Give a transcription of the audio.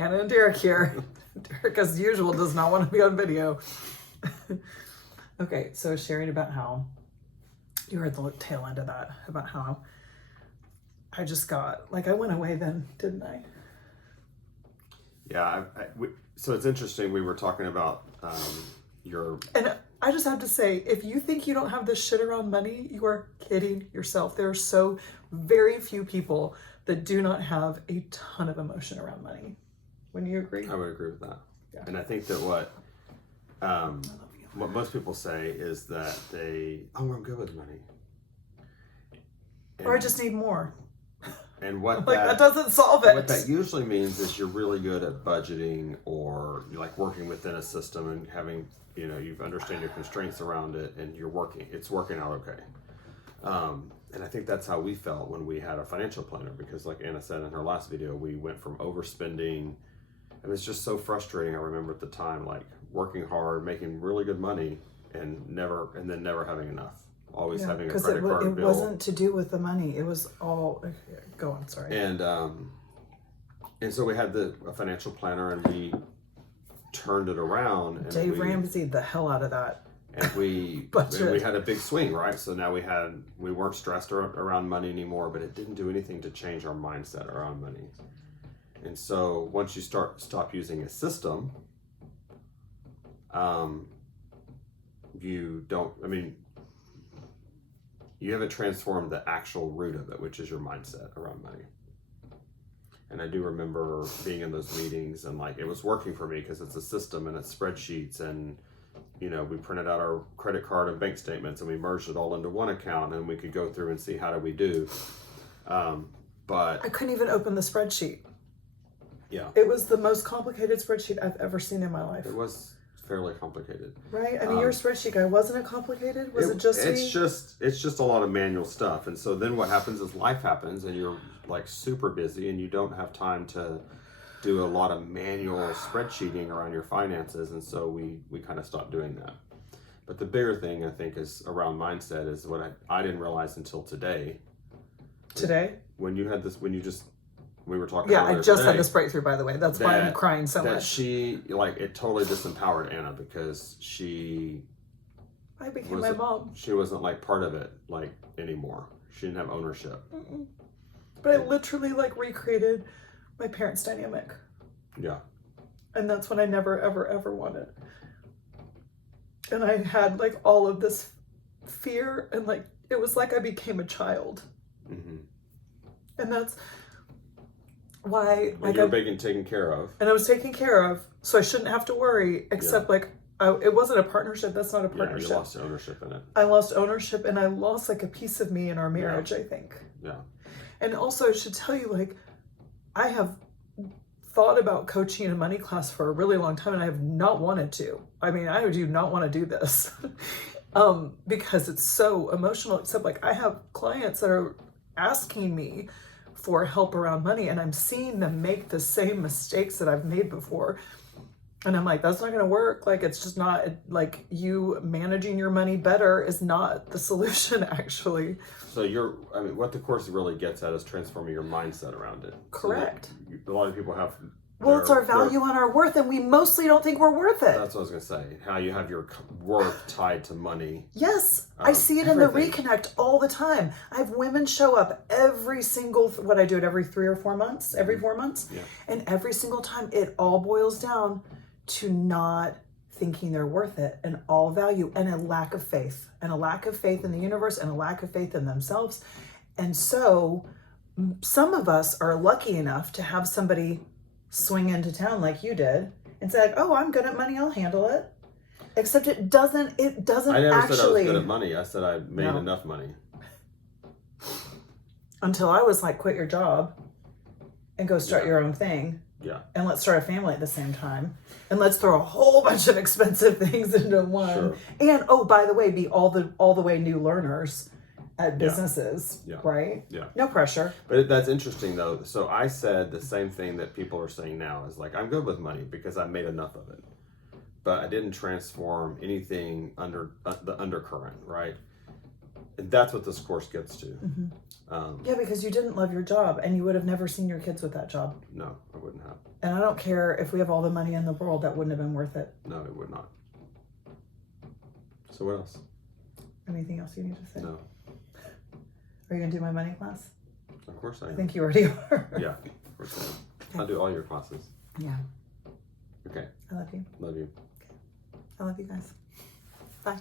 Anna and Derek here. Derek, as usual, does not want to be on video. Okay, so sharing about how, you heard the tail end of that, about how I just got, like, I went away then, didn't I? Yeah, so it's interesting, we were talking about your... And I just have to say, if you think you don't have this shit around money, you are kidding yourself. There are so very few people that do not have a ton of emotion around money. Wouldn't you agree? I would agree with that. Yeah. And I think that what most people say is that I'm good with money. Or I just need more. And what that doesn't solve it. What that usually means is you're really good at budgeting, or you like working within a system and having, you understand your constraints around it, and it's working out okay. And I think that's how we felt when we had a financial planner, because like Anna said in her last video, we went from overspending. It was just so frustrating. I remember at the time, like working hard, making really good money, and then never having enough. Always having a credit card bill. It wasn't to do with the money. It was all, go on, sorry. And so we had a financial planner, and we turned it around. And Dave Ramsey'd the hell out of that. And we had a big swing, right? So now we weren't stressed around money anymore, but it didn't do anything to change our mindset around money. And so once you stop using a system, you haven't transformed the actual root of it, which is your mindset around money. And I do remember being in those meetings, and like it was working for me because it's a system and it's spreadsheets, and we printed out our credit card and bank statements, and we merged it all into one account, and we could go through and see how do we do. But I couldn't even open the spreadsheet. Yeah. It was the most complicated spreadsheet I've ever seen in my life. It was fairly complicated. Right? I mean, your spreadsheet guy, wasn't it complicated? Was it just It's just a lot of manual stuff. And so then what happens is life happens, and you're like super busy, and you don't have time to do a lot of manual spreadsheeting around your finances. And so we kind of stopped doing that. But the bigger thing, I think, is around mindset, is what I didn't realize until today. Today? When you had this, we were talking. Yeah, I just had this breakthrough, by the way. That's why I'm crying so much. She, it totally disempowered Anna, because I became my mom. She wasn't like part of it anymore. She didn't have ownership. Mm-mm. But I literally recreated my parents' dynamic. Yeah. And that's what I never, ever, ever wanted. And I had all of this fear, and it was like I became a child. Mm-hmm. And that's why you're being taken care of. And I was taken care of, so I shouldn't have to worry, except it wasn't a partnership. That's not a partnership. Yeah, you lost ownership in it. I lost ownership, and I lost a piece of me in our marriage, I think. Yeah. And also I should tell you, I have thought about coaching a money class for a really long time, and I have not wanted to. I mean, I do not want to do this because it's so emotional, except I have clients that are asking me for help around money, and I'm seeing them make the same mistakes that I've made before. And I'm like, that's not going to work. It's just not, you managing your money better is not the solution, actually. So what the course really gets at is transforming your mindset around it. Correct. So a lot of people have... It's our value and our worth, and we mostly don't think we're worth it. That's what I was going to say. How you have your worth tied to money. Yes. I see it in the Reconnect all the time. I have women show up every single... I do it every 3 or 4 months, every 4 months. Yeah. And every single time, it all boils down to not thinking they're worth it, and all value, and a lack of faith in the universe, and a lack of faith in themselves. And so some of us are lucky enough to have somebody swing into town like you did and say, oh, I'm good at money, I'll handle it. Except it doesn't I never said I was good at money. I said I made enough money. Until I was quit your job and go start your own thing. Yeah. And let's start a family at the same time. And let's throw a whole bunch of expensive things into one. Sure. And by the way, be all the way new learners at businesses, right? Yeah. No pressure. But that's interesting though. So I said the same thing that people are saying now is I'm good with money because I made enough of it. But I didn't transform anything under the undercurrent, right? And that's what this course gets to. Yeah, because you didn't love your job and you would have never seen your kids with that job. No, I wouldn't have. And I don't care if we have all the money in the world, that wouldn't have been worth it. No, it would not. So what else? Anything else you need to say? No. Are you going to do my money class? Of course I am. I think you already are. Yeah, of course I am. I'll do all your classes. Yeah. Okay. I love you. Love you. I love you guys. Bye.